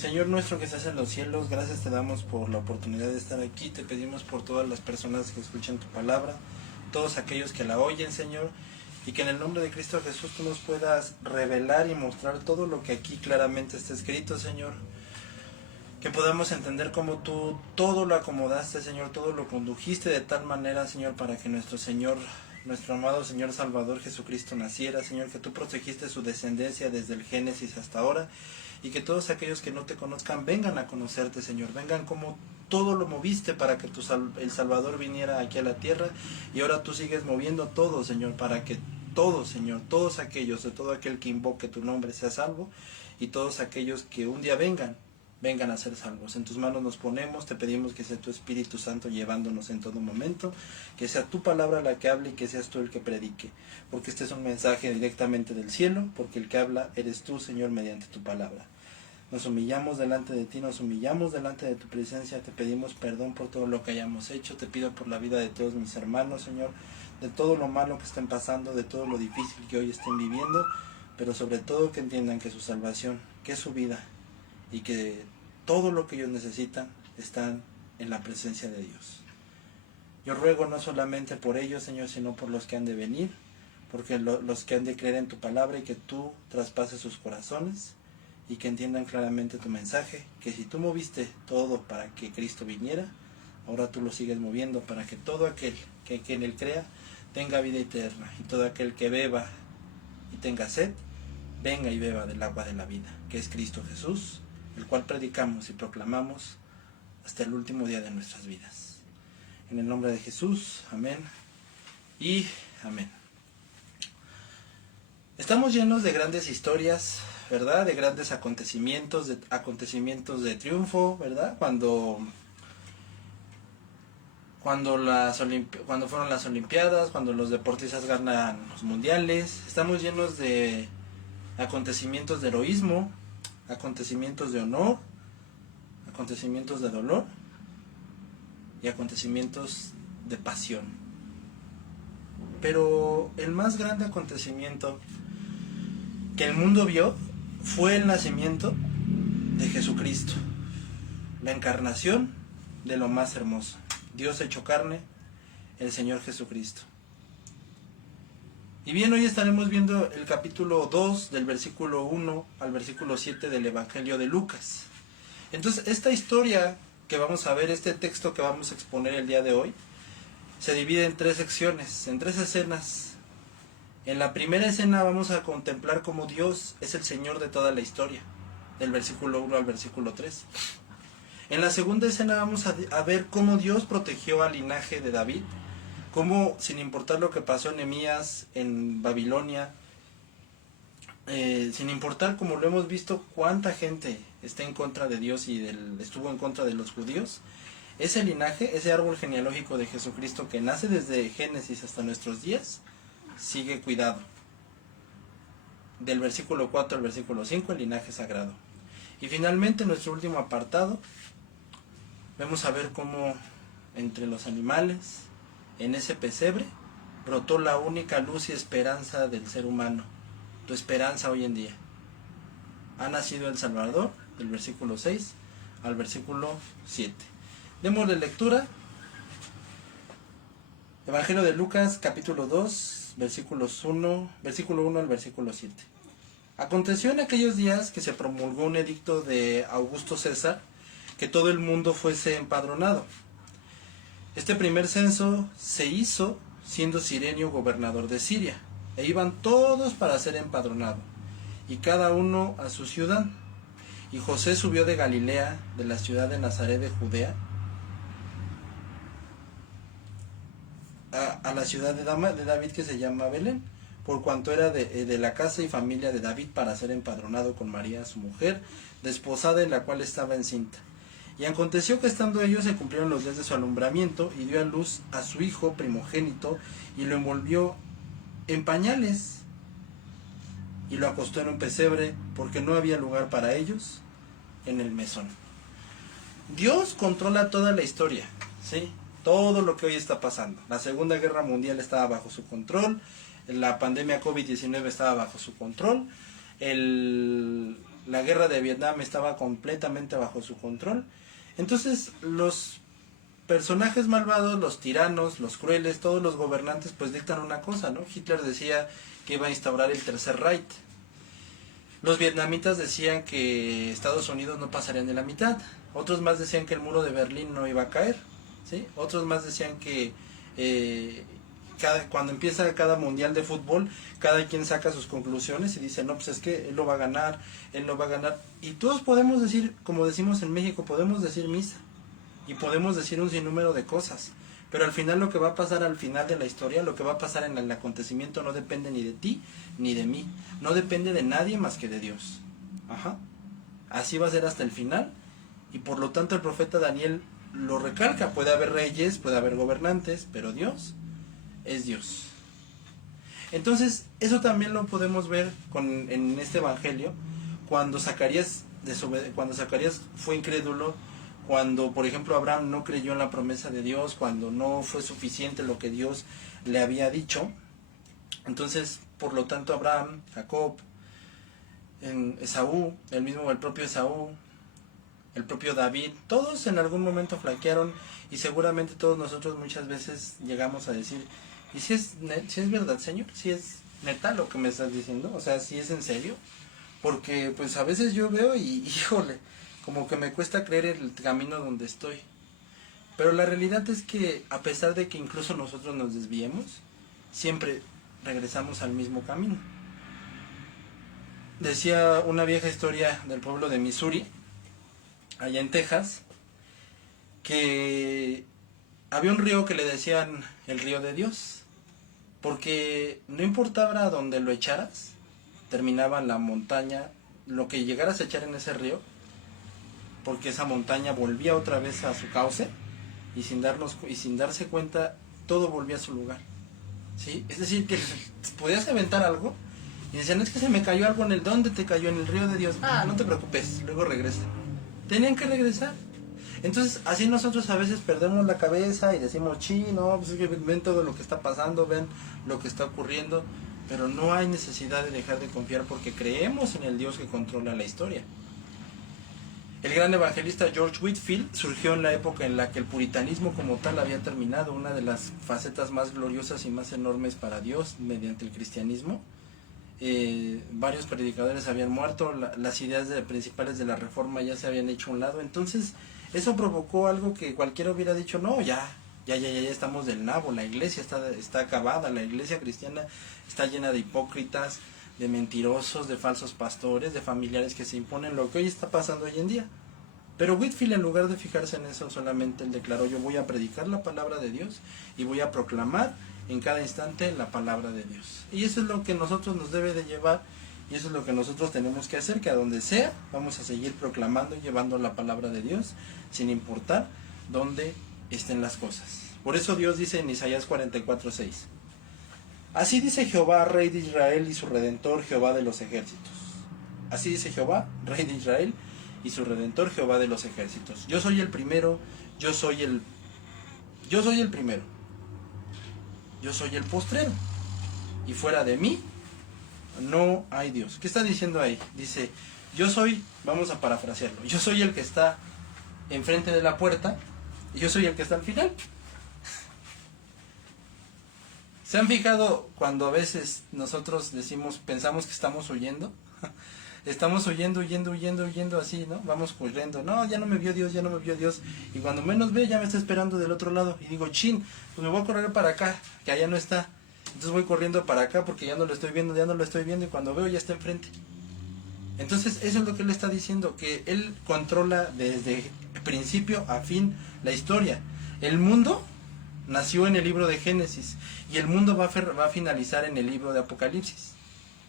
Señor nuestro que estás en los cielos, gracias te damos por la oportunidad de estar aquí. Te pedimos por todas las personas que escuchan tu palabra, todos aquellos que la oyen, Señor, y que en el nombre de Cristo Jesús tú nos puedas revelar y mostrar todo lo que aquí claramente está escrito, Señor. Que podamos entender cómo tú todo lo acomodaste, Señor, todo lo condujiste de tal manera, Señor, para que nuestro Señor, nuestro amado Señor Salvador Jesucristo naciera, Señor, que tú protegiste su descendencia desde el Génesis hasta ahora, y que todos aquellos que no te conozcan vengan a conocerte, Señor, vengan como todo lo moviste para que el Salvador viniera aquí a la tierra, y ahora tú sigues moviendo todo, Señor, para que todos, Señor, todos aquellos, de todo aquel que invoque tu nombre sea salvo, y todos aquellos que un día vengan a ser salvos. En tus manos nos ponemos, te pedimos que sea tu Espíritu Santo llevándonos en todo momento, que sea tu palabra la que hable y que seas tú el que predique, porque este es un mensaje directamente del cielo, porque el que habla eres tú, Señor, mediante tu palabra. Nos humillamos delante de ti, nos humillamos delante de tu presencia, te pedimos perdón por todo lo que hayamos hecho, te pido por la vida de todos mis hermanos, Señor, de todo lo malo que estén pasando, de todo lo difícil que hoy estén viviendo, pero sobre todo que entiendan que su salvación, que es su vida, y que todo lo que ellos necesitan están en la presencia de Dios. Yo ruego no solamente por ellos, Señor, sino por los que han de venir, porque los que han de creer en tu palabra, y que tú traspases sus corazones y que entiendan claramente tu mensaje, que si tú moviste todo para que Cristo viniera, ahora tú lo sigues moviendo para que todo aquel que en él crea tenga vida eterna, y todo aquel que beba y tenga sed, venga y beba del agua de la vida, que es Cristo Jesús, el cual predicamos y proclamamos hasta el último día de nuestras vidas. En el nombre de Jesús, amén y amén. Estamos llenos de grandes historias, ¿verdad? De grandes acontecimientos de triunfo, ¿verdad? Cuando fueron las Olimpiadas, cuando los deportistas ganan los mundiales. Estamos llenos de acontecimientos de heroísmo, acontecimientos de honor, acontecimientos de dolor y acontecimientos de pasión. Pero el más grande acontecimiento que el mundo vio fue el nacimiento de Jesucristo, la encarnación de lo más hermoso, Dios hecho carne, el Señor Jesucristo. Y bien, hoy estaremos viendo el capítulo 2 del versículo 1 al versículo 7 del Evangelio de Lucas. Entonces, esta historia que vamos a ver, este texto que vamos a exponer el día de hoy, se divide en 3 secciones, en 3 escenas. En la primera escena vamos a contemplar cómo Dios es el Señor de toda la historia, del versículo 1 al versículo 3. En la segunda escena vamos a ver cómo Dios protegió al linaje de David, cómo, sin importar lo que pasó en Nehemías, en Babilonia, sin importar, como lo hemos visto, cuánta gente está en contra de Dios y estuvo en contra de los judíos, ese linaje, ese árbol genealógico de Jesucristo que nace desde Génesis hasta nuestros días, sigue cuidado. Del versículo 4 al versículo 5, el linaje sagrado. Y finalmente, nuestro último apartado, vamos a ver cómo entre los animales, en ese pesebre, brotó la única luz y esperanza del ser humano, tu esperanza hoy en día. Ha nacido el Salvador, del versículo 6 al versículo 7. Démosle lectura. Evangelio de Lucas, capítulo 2, versículo 1 al versículo 7. Aconteció en aquellos días que se promulgó un edicto de Augusto César, que todo el mundo fuese empadronado. Este primer censo se hizo siendo Cirenio gobernador de Siria, e iban todos para ser empadronados, y cada uno a su ciudad. Y José subió de Galilea, de la ciudad de Nazaret de Judea, a la ciudad de David, que se llama Belén, por cuanto era de la casa y familia de David, para ser empadronado con María su mujer, desposada, en la cual estaba encinta. Y aconteció que estando ellos se cumplieron los días de su alumbramiento, y dio a luz a su hijo primogénito, y lo envolvió en pañales, y lo acostó en un pesebre, porque no había lugar para ellos en el mesón. Dios controla toda la historia, ¿sí? Todo lo que hoy está pasando. La Segunda Guerra Mundial estaba bajo su control, la pandemia COVID-19 estaba bajo su control, la guerra de Vietnam estaba completamente bajo su control. Entonces los personajes malvados, los tiranos, los crueles, todos los gobernantes pues dictan una cosa, ¿no? Hitler decía que iba a instaurar el Tercer Reich. Los vietnamitas decían que Estados Unidos no pasaría de la mitad. Otros más decían que el muro de Berlín no iba a caer, ¿sí? Otros más decían que cuando empieza cada mundial de fútbol, cada quien saca sus conclusiones y dice, no, pues es que él lo va a ganar, él lo va a ganar. Y todos podemos decir, como decimos en México, podemos decir misa. Y podemos decir un sinnúmero de cosas. Pero al final lo que va a pasar al final de la historia, lo que va a pasar en el acontecimiento no depende ni de ti ni de mí. No depende de nadie más que de Dios. Ajá. Así va a ser hasta el final. Y por lo tanto el profeta Daniel lo recalca. Puede haber reyes, puede haber gobernantes, pero Dios es Dios. Entonces eso también lo podemos ver en este evangelio. Cuando Zacarías fue incrédulo, cuando por ejemplo Abraham no creyó en la promesa de Dios, cuando no fue suficiente lo que Dios le había dicho, entonces por lo tanto Abraham, Jacob, Esaú, el propio Esaú, el propio David, todos en algún momento flaquearon, y seguramente todos nosotros muchas veces llegamos a decir, ¿y si es verdad, Señor? ¿Si es neta lo que me estás diciendo? O sea, ¿si es en serio? Porque pues a veces yo veo y híjole, como que me cuesta creer el camino donde estoy. Pero la realidad es que a pesar de que incluso nosotros nos desviemos, siempre regresamos al mismo camino. Decía una vieja historia del pueblo de Missouri, allá en Texas, que había un río que le decían el río de Dios, porque no importaba a dónde lo echaras, terminaba en la montaña, lo que llegaras a echar en ese río, porque esa montaña volvía otra vez a su cauce, y sin darse cuenta todo volvía a su lugar, ¿sí? Es decir, que podías aventar algo y decían, es que se me cayó algo en el... ¿Dónde te cayó? En el río de Dios. Ah, no te preocupes, luego regresa. Tenían que regresar. Entonces así nosotros a veces perdemos la cabeza y decimos, no, pues es que ven todo lo que está pasando, ven lo que está ocurriendo, pero no hay necesidad de dejar de confiar porque creemos en el Dios que controla la historia. El gran evangelista George Whitefield surgió en la época en la que el puritanismo como tal había terminado, una de las facetas más gloriosas y más enormes para Dios mediante el cristianismo. Varios predicadores habían muerto, las ideas principales de la reforma ya se habían hecho a un lado, entonces eso provocó algo que cualquiera hubiera dicho, no, ya estamos del nabo, la iglesia está acabada, la iglesia cristiana está llena de hipócritas, de mentirosos, de falsos pastores, de familiares que se imponen, lo que hoy está pasando hoy en día. Pero Whitefield, en lugar de fijarse en eso, solamente él declaró, yo voy a predicar la palabra de Dios y voy a proclamar en cada instante la palabra de Dios. Y eso es lo que nosotros nos debe de llevar, y eso es lo que nosotros tenemos que hacer, que a donde sea vamos a seguir proclamando y llevando la palabra de Dios, sin importar dónde estén las cosas. Por eso Dios dice en Isaías 44:6, así dice Jehová, Rey de Israel y su Redentor, Jehová de los ejércitos. Así dice Jehová, Rey de Israel y su Redentor, Jehová de los ejércitos. Yo soy el primero, yo soy el primero, yo soy el postrero, y fuera de mí no hay Dios. ¿Qué está diciendo ahí? Dice, yo soy, vamos a parafrasearlo, yo soy el que está enfrente de la puerta y yo soy el que está al final. ¿Se han fijado cuando a veces nosotros pensamos que estamos huyendo? Estamos huyendo así, ¿no? Vamos corriendo, no, ya no me vio Dios, y cuando menos ve ya me está esperando del otro lado, y digo, pues me voy a correr para acá, que allá no está, entonces voy corriendo para acá porque ya no lo estoy viendo, y cuando veo ya está enfrente. Entonces eso es lo que él está diciendo, que él controla desde principio a fin la historia. El mundo nació en el libro de Génesis y el mundo va a finalizar en el libro de Apocalipsis.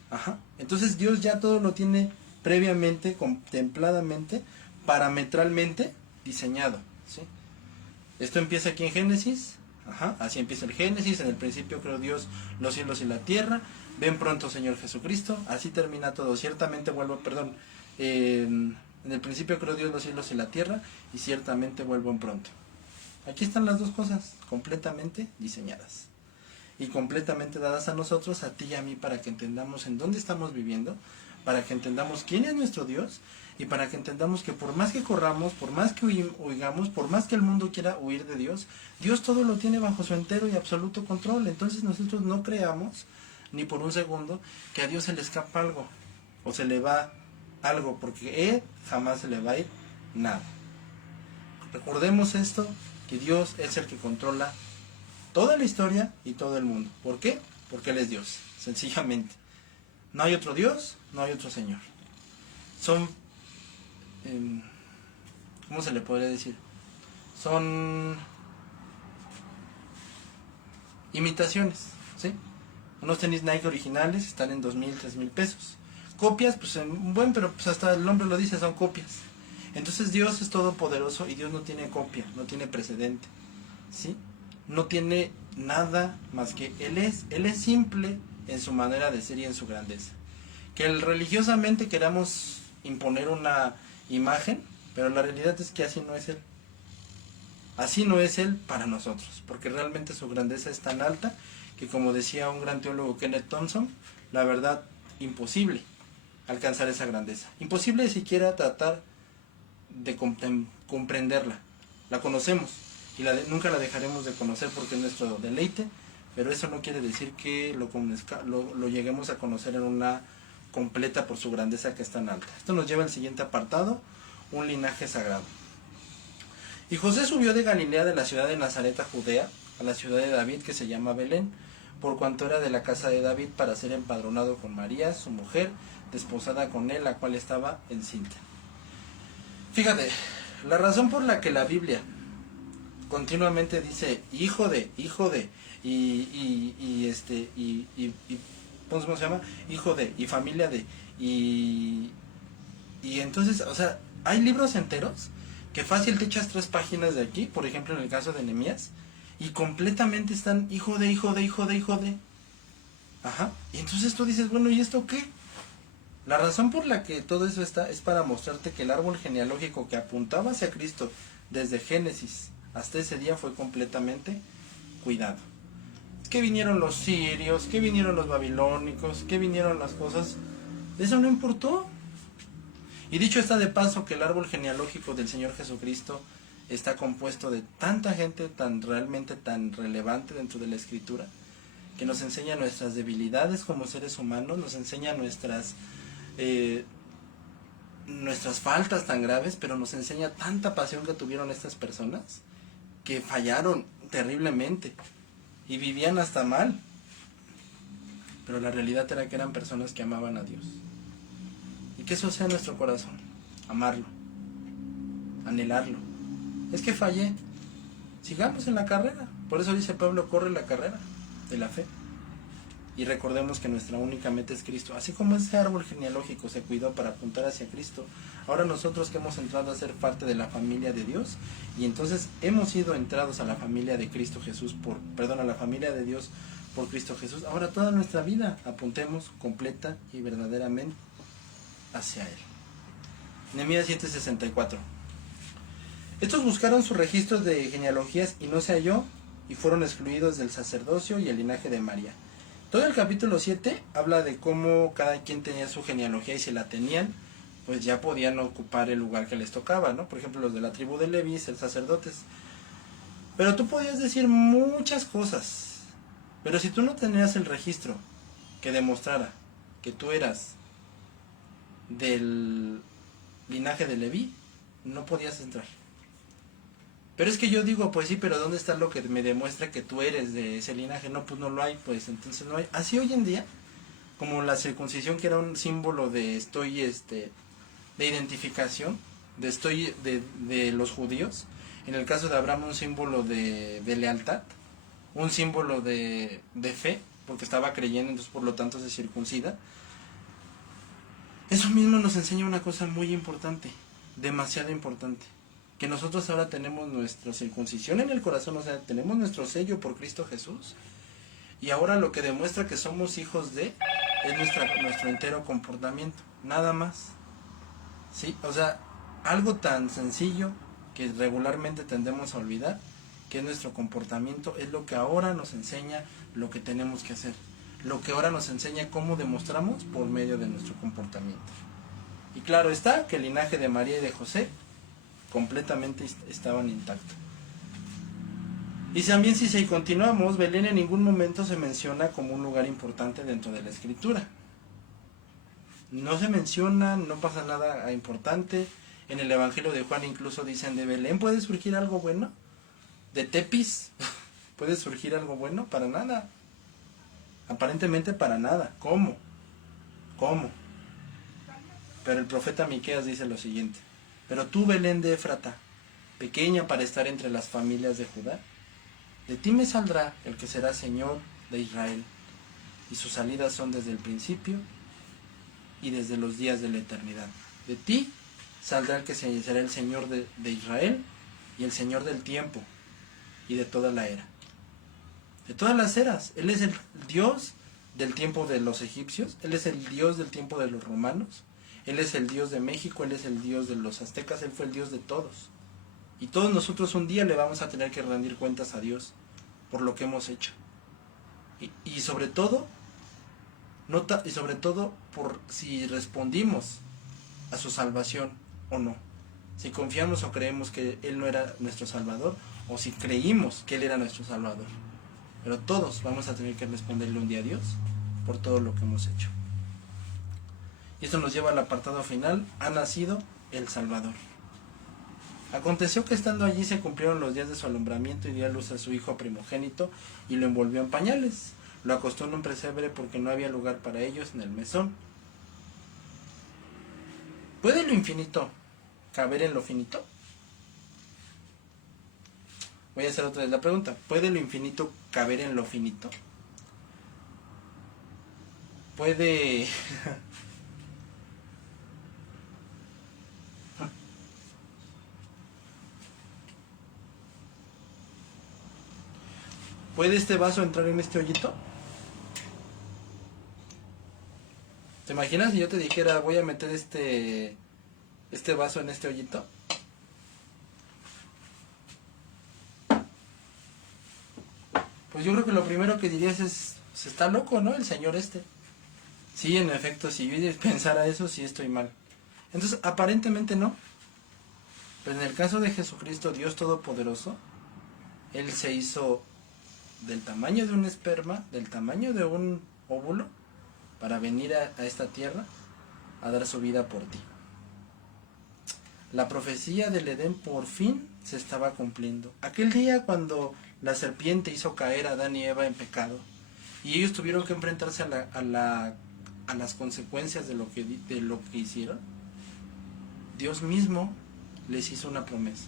Ajá. Entonces Dios ya todo lo tiene previamente, contempladamente, parametralmente diseñado, ¿sí? Esto empieza aquí en Génesis. Ajá. Así empieza el Génesis. En el principio creó Dios los cielos y la tierra. Ven pronto, Señor Jesucristo. Así termina todo. Ciertamente en el principio creó Dios los cielos y la tierra, y ciertamente vuelvo en pronto. Aquí están las dos cosas completamente diseñadas y completamente dadas a nosotros, a ti y a mí, para que entendamos en dónde estamos viviendo, para que entendamos quién es nuestro Dios y para que entendamos que por más que corramos, por más que huigamos, por más que el mundo quiera huir de Dios, Dios todo lo tiene bajo su entero y absoluto control. Entonces nosotros no creamos ni por un segundo que a Dios se le escapa algo o se le va algo, porque Él jamás se le va a ir nada. Recordemos esto, que Dios es el que controla toda la historia y todo el mundo. ¿Por qué? Porque Él es Dios, sencillamente. No hay otro Dios, no hay otro Señor. Son, ¿cómo se le podría decir? Son imitaciones, ¿sí? Unos tenis Nike originales están en 2,000, 3,000 pesos. Copias, pues pero pues hasta el nombre lo dice, son copias. Entonces Dios es todopoderoso y Dios no tiene copia, no tiene precedente, ¿sí? No tiene nada más que Él es simple en su manera de ser y en su grandeza. Que religiosamente queramos imponer una imagen, pero la realidad es que así no es Él. Así no es Él para nosotros, porque realmente su grandeza es tan alta que, como decía un gran teólogo, Kenneth Thompson, la verdad, imposible alcanzar esa grandeza. Imposible siquiera tratar de comprenderla. La conocemos y nunca la dejaremos de conocer porque es nuestro deleite, pero eso no quiere decir que lo lleguemos a conocer en una completa por su grandeza que es tan alta. Esto nos lleva al siguiente apartado, un linaje sagrado. Y José subió de Galilea, de la ciudad de Nazaret a Judea, a la ciudad de David que se llama Belén, por cuanto era de la casa de David, para ser empadronado con María, su mujer, desposada con él, la cual estaba encinta. Fíjate, la razón por la que la Biblia continuamente dice hijo de, ¿cómo se llama? Hijo de, y familia de, y entonces, o sea, hay libros enteros que fácil te echas 3 páginas de aquí, por ejemplo en el caso de Nehemías, y completamente están hijo de. Ajá, y entonces tú dices, bueno, ¿y esto qué? La razón por la que todo eso está es para mostrarte que el árbol genealógico que apuntaba hacia Cristo desde Génesis hasta ese día fue completamente cuidado. Que vinieron los sirios, que vinieron los babilónicos, que vinieron las cosas, eso no importó. Y dicho está de paso que el árbol genealógico del Señor Jesucristo está compuesto de tanta gente realmente tan relevante dentro de la Escritura, que nos enseña nuestras debilidades como seres humanos, nos enseña nuestras faltas tan graves, pero nos enseña tanta pasión que tuvieron estas personas, que fallaron terriblemente y vivían hasta mal, pero la realidad era que eran personas que amaban a Dios. Y que eso sea nuestro corazón, amarlo, anhelarlo. Es que fallé, sigamos en la carrera. Por eso dice Pablo, corre la carrera de la fe. Y recordemos que nuestra única meta es Cristo. Así como ese árbol genealógico se cuidó para apuntar hacia Cristo, ahora nosotros que hemos entrado a ser parte de la familia de Dios, y entonces hemos sido entrados a la familia de Cristo Jesús, a la familia de Dios por Cristo Jesús, ahora toda nuestra vida apuntemos completa y verdaderamente hacia Él. Nehemías 7:64. Estos buscaron sus registros de genealogías y no se halló, y fueron excluidos del sacerdocio y el linaje de María. Todo el capítulo 7 habla de cómo cada quien tenía su genealogía, y si la tenían, pues ya podían ocupar el lugar que les tocaba, ¿no? Por ejemplo, los de la tribu de Leví, ser sacerdotes. Pero tú podías decir muchas cosas, pero si tú no tenías el registro que demostrara que tú eras del linaje de Leví, no podías entrar. Pero es que yo digo, pues sí, pero ¿dónde está lo que me demuestra que tú eres de ese linaje? No, pues no lo hay, pues entonces no hay. Así hoy en día, como la circuncisión, que era un símbolo de de identificación, de los judíos, en el caso de Abraham un símbolo de lealtad, un símbolo de fe, porque estaba creyendo, entonces por lo tanto se circuncida. Eso mismo nos enseña una cosa muy importante, demasiado importante, que nosotros ahora tenemos nuestra circuncisión en el corazón, o sea, tenemos nuestro sello por Cristo Jesús, y ahora lo que demuestra que somos hijos de es nuestro entero comportamiento, nada más. ¿Sí? O sea, algo tan sencillo que regularmente tendemos a olvidar, que es nuestro comportamiento, es lo que ahora nos enseña lo que tenemos que hacer. lo que ahora nos enseña cómo demostramos por medio de nuestro comportamiento. Y claro está que el linaje de María y de José completamente estaban intactos. Y también si continuamos, Belén en ningún momento se menciona como un lugar importante dentro de la escritura. No se menciona, no pasa nada importante. En el Evangelio de Juan incluso dicen de Belén, ¿puede surgir algo bueno? ¿De Tepis? ¿Puede surgir algo bueno? Para nada. Aparentemente para nada. ¿Cómo? Pero el profeta Miqueas dice lo siguiente: pero tú, Belén de Éfrata, pequeña para estar entre las familias de Judá, de ti me saldrá el que será Señor de Israel, y sus salidas son desde el principio y desde los días de la eternidad. De ti saldrá el que será el Señor de Israel y el Señor del tiempo y de toda la era. De todas las eras. Él es el Dios del tiempo de los egipcios, Él es el Dios del tiempo de los romanos, Él es el Dios de México, Él es el Dios de los aztecas, Él fue el Dios de todos. Y todos nosotros un día le vamos a tener que rendir cuentas a Dios por lo que hemos hecho. Y sobre todo, por si respondimos a su salvación o no. Si confiamos o creemos que Él no era nuestro Salvador, o si creímos que Él era nuestro Salvador. Pero todos vamos a tener que responderle un día a Dios por todo lo que hemos hecho. Y esto nos lleva al apartado final: ha nacido el Salvador. Aconteció que estando allí se cumplieron los días de su alumbramiento y dio a luz a su hijo primogénito y lo envolvió en pañales. Lo acostó en un pesebre porque no había lugar para ellos en el mesón. ¿Puede lo infinito caber en lo finito? Voy a hacer otra vez la pregunta. ¿Puede lo infinito caber en lo finito? ¿Puede... ¿Puede este vaso entrar en este hoyito? ¿Te imaginas si yo te dijera, voy a meter este vaso en este hoyito? Pues yo creo que lo primero que dirías es, se está loco, ¿no? El señor este. Sí, en efecto, si yo pensara eso, sí estoy mal. Entonces, aparentemente no. Pero en el caso de Jesucristo, Dios Todopoderoso, Él se hizo del tamaño de un esperma, del tamaño de un óvulo, para venir a esta tierra a dar su vida por ti. La profecía del Edén por fin se estaba cumpliendo. Aquel día cuando la serpiente hizo caer a Adán y Eva en pecado, y ellos tuvieron que enfrentarse a las consecuencias de lo que hicieron, Dios mismo les hizo una promesa.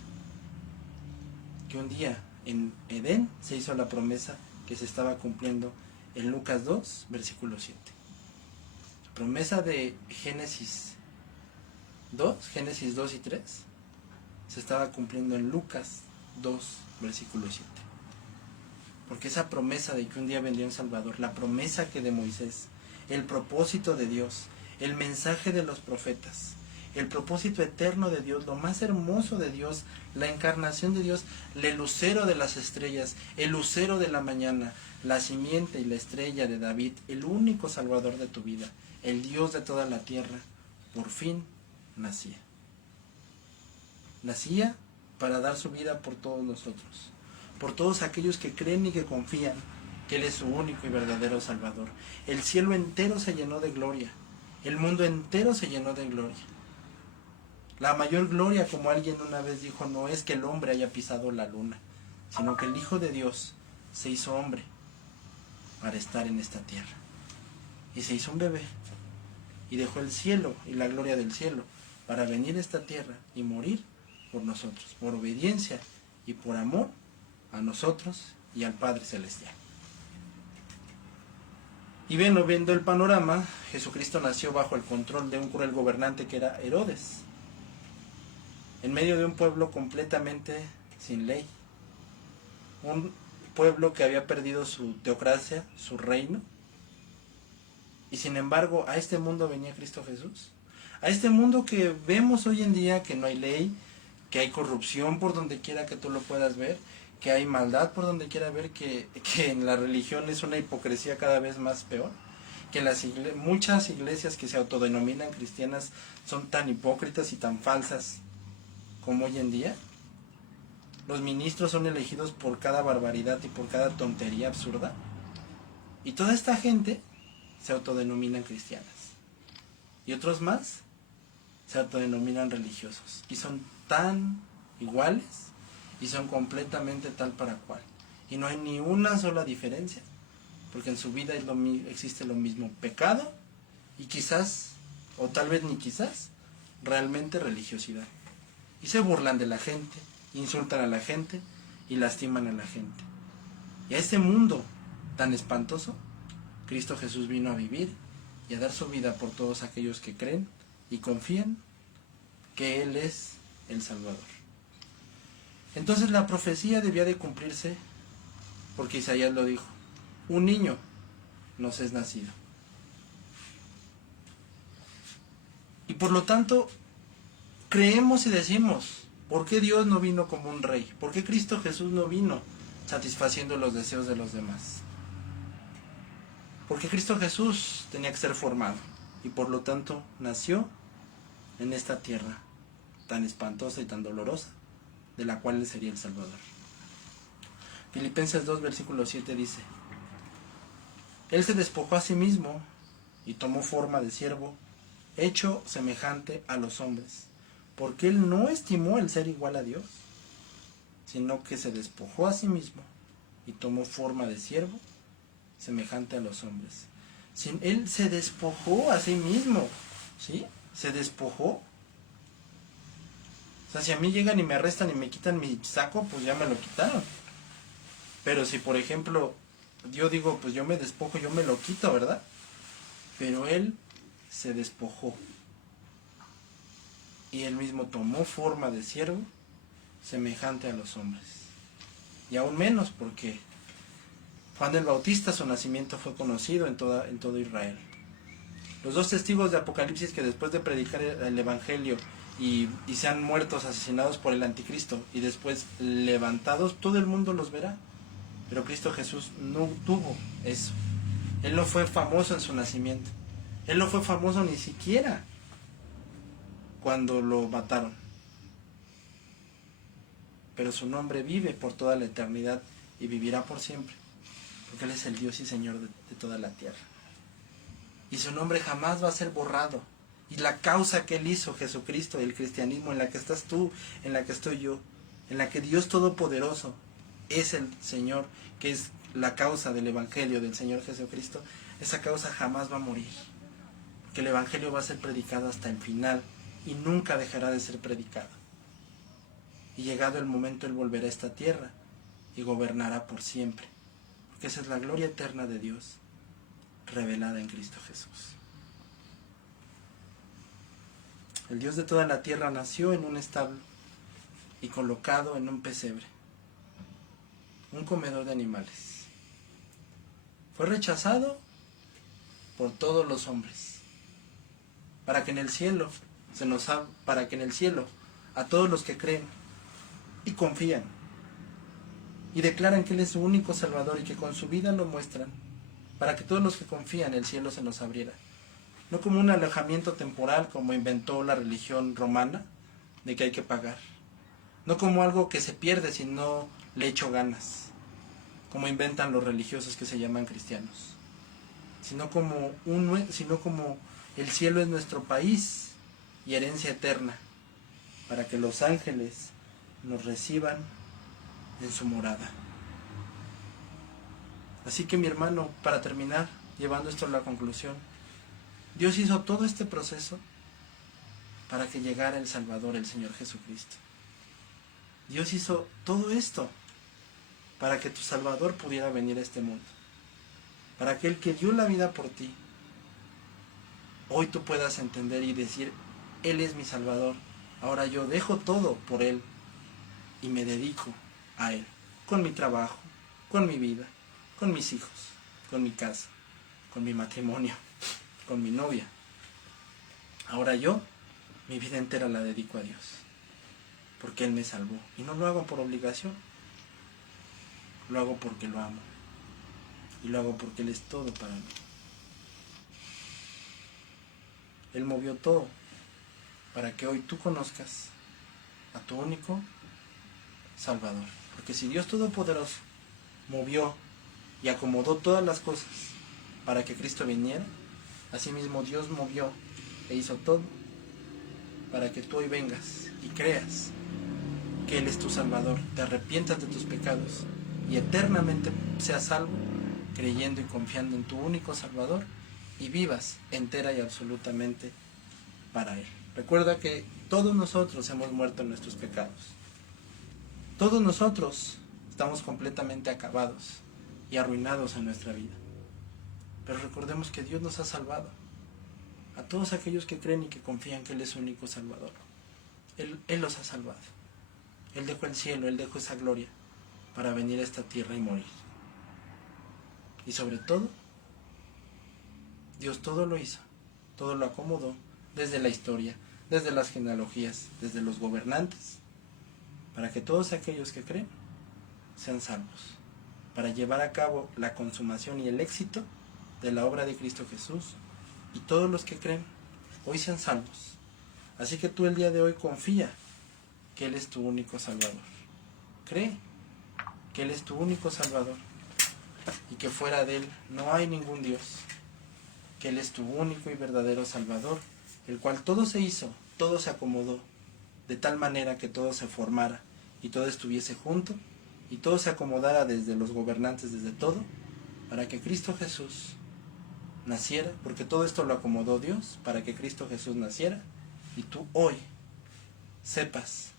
Que un día en Edén se hizo la promesa que se estaba cumpliendo en Lucas 2, versículo 7. La promesa de Génesis 2 y 3 se estaba cumpliendo en Lucas 2, versículo 7. Porque esa promesa de que un día vendría un Salvador, la promesa que de Moisés, el propósito de Dios, el mensaje de los profetas, el propósito eterno de Dios, lo más hermoso de Dios, la encarnación de Dios, el lucero de las estrellas, el lucero de la mañana, la simiente y la estrella de David, el único Salvador de tu vida, el Dios de toda la tierra, por fin nacía. Nacía para dar su vida por todos nosotros, por todos aquellos que creen y que confían que Él es su único y verdadero Salvador. El cielo entero se llenó de gloria, el mundo entero se llenó de gloria. La mayor gloria, como alguien una vez dijo, no es que el hombre haya pisado la luna, sino que el Hijo de Dios se hizo hombre para estar en esta tierra. Y se hizo un bebé y dejó el cielo y la gloria del cielo para venir a esta tierra y morir por nosotros, por obediencia y por amor a nosotros y al Padre Celestial. Y viendo el panorama, Jesucristo nació bajo el control de un cruel gobernante que era Herodes, en medio de un pueblo completamente sin ley, un pueblo que había perdido su teocracia, su reino, y sin embargo a este mundo venía Cristo Jesús, a este mundo que vemos hoy en día que no hay ley, que hay corrupción por donde quiera que tú lo puedas ver, que hay maldad por donde quiera ver, que en la religión es una hipocresía cada vez más peor, que muchas iglesias que se autodenominan cristianas son tan hipócritas y tan falsas como hoy en día. Los ministros son elegidos por cada barbaridad y por cada tontería absurda. Y toda esta gente se autodenominan cristianas. Y otros más se autodenominan religiosos. Y son tan iguales y son completamente tal para cual. Y no hay ni una sola diferencia, porque en su vida existe lo mismo: pecado y quizás, o tal vez ni quizás, realmente religiosidad. Y se burlan de la gente, insultan a la gente y lastiman a la gente. Y a este mundo tan espantoso, Cristo Jesús vino a vivir y a dar su vida por todos aquellos que creen y confían que Él es el Salvador. Entonces la profecía debía de cumplirse, porque Isaías lo dijo: un niño nos es nacido. Y por lo tanto, creemos y decimos: ¿por qué Dios no vino como un rey? ¿Por qué Cristo Jesús no vino satisfaciendo los deseos de los demás? Porque Cristo Jesús tenía que ser formado y por lo tanto nació en esta tierra tan espantosa y tan dolorosa, de la cual Él sería el Salvador. Filipenses 2, versículo 7 dice: Él se despojó a sí mismo y tomó forma de siervo, hecho semejante a los hombres, porque Él no estimó el ser igual a Dios, sino que se despojó a sí mismo y tomó forma de siervo, semejante a los hombres. Él se despojó a sí mismo, ¿sí? Se despojó. O sea, si a mí llegan y me arrestan y me quitan mi saco, pues ya me lo quitaron. Pero si, por ejemplo, yo digo, pues yo me despojo, yo me lo quito, ¿verdad? Pero Él se despojó. Y Él mismo tomó forma de siervo, semejante a los hombres. Y aún menos porque Juan el Bautista, su nacimiento fue conocido en todo Israel. Los dos testigos de Apocalipsis que después de predicar el Evangelio y sean muertos, asesinados por el anticristo y después levantados, todo el mundo los verá. Pero Cristo Jesús no tuvo eso. Él no fue famoso en su nacimiento. Él no fue famoso ni siquiera cuando lo mataron. Pero su nombre vive por toda la eternidad y vivirá por siempre, porque Él es el Dios y Señor de toda la tierra. Y su nombre jamás va a ser borrado. Y la causa que Él hizo, Jesucristo, el cristianismo, en la que estás tú, en la que estoy yo, en la que Dios Todopoderoso es el Señor, que es la causa del Evangelio del Señor Jesucristo, esa causa jamás va a morir. Porque el Evangelio va a ser predicado hasta el final y nunca dejará de ser predicado. Y llegado el momento, Él volverá a esta tierra y gobernará por siempre. Porque esa es la gloria eterna de Dios, revelada en Cristo Jesús. El Dios de toda la tierra nació en un establo y colocado en un pesebre, un comedor de animales. Fue rechazado por todos los hombres, para que en el cielo a todos los que creen y confían y declaran que Él es su único Salvador y que con su vida lo muestran, para que todos los que confían el cielo se nos abriera. No como un alojamiento temporal como inventó la religión romana, de que hay que pagar. No como algo que se pierde si no le echo ganas, como inventan los religiosos que se llaman cristianos. Sino como el cielo es nuestro país y herencia eterna, para que los ángeles nos reciban en su morada. Así que mi hermano, para terminar, llevando esto a la conclusión, Dios hizo todo este proceso para que llegara el Salvador, el Señor Jesucristo. Dios hizo todo esto para que tu Salvador pudiera venir a este mundo. Para que el que dio la vida por ti, hoy tú puedas entender y decir: Él es mi Salvador. Ahora yo dejo todo por Él y me dedico a Él. Con mi trabajo, con mi vida, con mis hijos, con mi casa, con mi matrimonio, con mi novia. Ahora yo, mi vida entera la dedico a Dios, porque Él me salvó. Y no lo hago por obligación, lo hago porque lo amo. Y lo hago porque Él es todo para mí. Él movió todo para que hoy tú conozcas a tu único Salvador. Porque si Dios Todopoderoso movió y acomodó todas las cosas para que Cristo viniera, asimismo Dios movió e hizo todo para que tú hoy vengas y creas que Él es tu Salvador, te arrepientas de tus pecados y eternamente seas salvo, creyendo y confiando en tu único Salvador, y vivas entera y absolutamente para Él. Recuerda que todos nosotros hemos muerto en nuestros pecados. Todos nosotros estamos completamente acabados y arruinados en nuestra vida. Pero recordemos que Dios nos ha salvado. A todos aquellos que creen y que confían que Él es su único Salvador. Él los ha salvado. Él dejó el cielo, Él dejó esa gloria para venir a esta tierra y morir. Y sobre todo, Dios todo lo hizo, todo lo acomodó desde la historia, desde las genealogías, desde los gobernantes, para que todos aquellos que creen sean salvos, para llevar a cabo la consumación y el éxito de la obra de Cristo Jesús, y todos los que creen hoy sean salvos. Así que tú el día de hoy confía que Él es tu único Salvador. Cree que Él es tu único Salvador y que fuera de Él no hay ningún Dios, que Él es tu único y verdadero Salvador, el cual todo se hizo, todo se acomodó, de tal manera que todo se formara y todo estuviese junto y todo se acomodara desde los gobernantes, desde todo, para que Cristo Jesús naciera, porque todo esto lo acomodó Dios para que Cristo Jesús naciera, y tú hoy sepas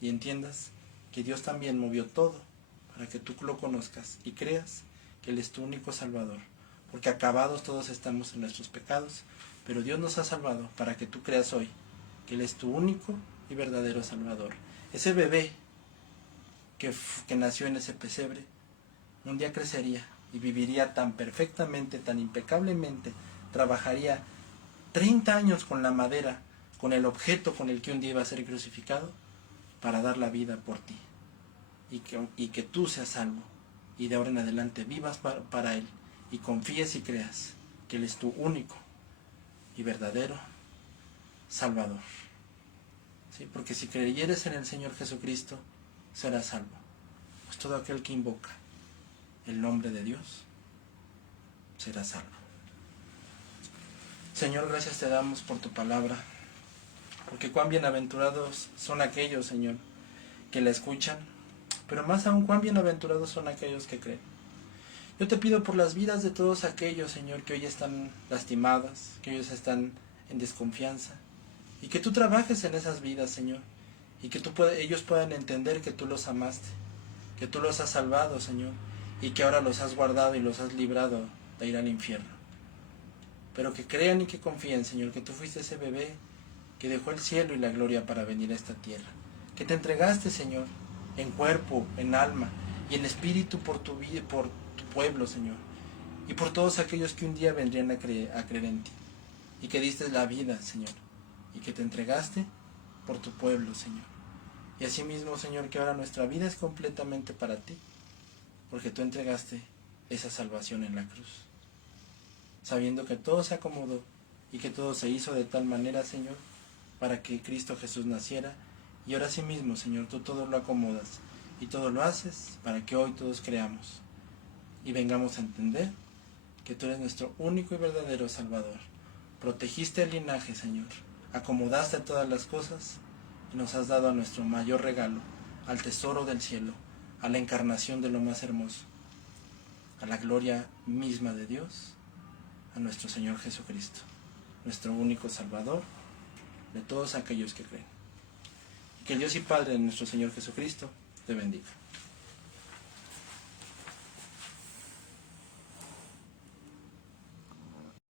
y entiendas que Dios también movió todo para que tú lo conozcas y creas que Él es tu único Salvador, porque acabados todos estamos en nuestros pecados, pero Dios nos ha salvado para que tú creas hoy que Él es tu único y verdadero Salvador. Ese bebé que nació en ese pesebre un día crecería y viviría tan perfectamente, tan impecablemente, trabajaría 30 años con la madera, con el objeto con el que un día iba a ser crucificado, para dar la vida por ti, y que tú seas salvo, y de ahora en adelante vivas para Él, y confíes y creas que Él es tu único y verdadero Salvador. ¿Sí? Porque si creyeres en el Señor Jesucristo, serás salvo. Pues todo aquel que invoca el nombre de Dios será salvo. Señor, gracias te damos por tu palabra, porque cuán bienaventurados son aquellos, Señor, que la escuchan, pero más aún cuán bienaventurados son aquellos que creen. Yo te pido por las vidas de todos aquellos, Señor, que hoy están lastimadas, que hoy están en desconfianza, y que tú trabajes en esas vidas, Señor, y que ellos puedan entender que tú los amaste, que tú los has salvado, Señor, y que ahora los has guardado y los has librado de ir al infierno. Pero que crean y que confíen, Señor, que tú fuiste ese bebé que dejó el cielo y la gloria para venir a esta tierra, que te entregaste, Señor, en cuerpo, en alma y en espíritu por tu vida, por tu pueblo, Señor, y por todos aquellos que un día vendrían a creer en ti, y que diste la vida, Señor, y que te entregaste por tu pueblo, Señor. Y asimismo, Señor, que ahora nuestra vida es completamente para ti, porque tú entregaste esa salvación en la cruz, sabiendo que todo se acomodó y que todo se hizo de tal manera, Señor, para que Cristo Jesús naciera. Y ahora sí mismo, Señor, tú todo lo acomodas y todo lo haces para que hoy todos creamos y vengamos a entender que tú eres nuestro único y verdadero Salvador. Protegiste el linaje, Señor, acomodaste todas las cosas y nos has dado a nuestro mayor regalo, al tesoro del cielo, a la encarnación de lo más hermoso, a la gloria misma de Dios, a nuestro Señor Jesucristo, nuestro único Salvador de todos aquellos que creen. Que el Dios y Padre de nuestro Señor Jesucristo te bendiga.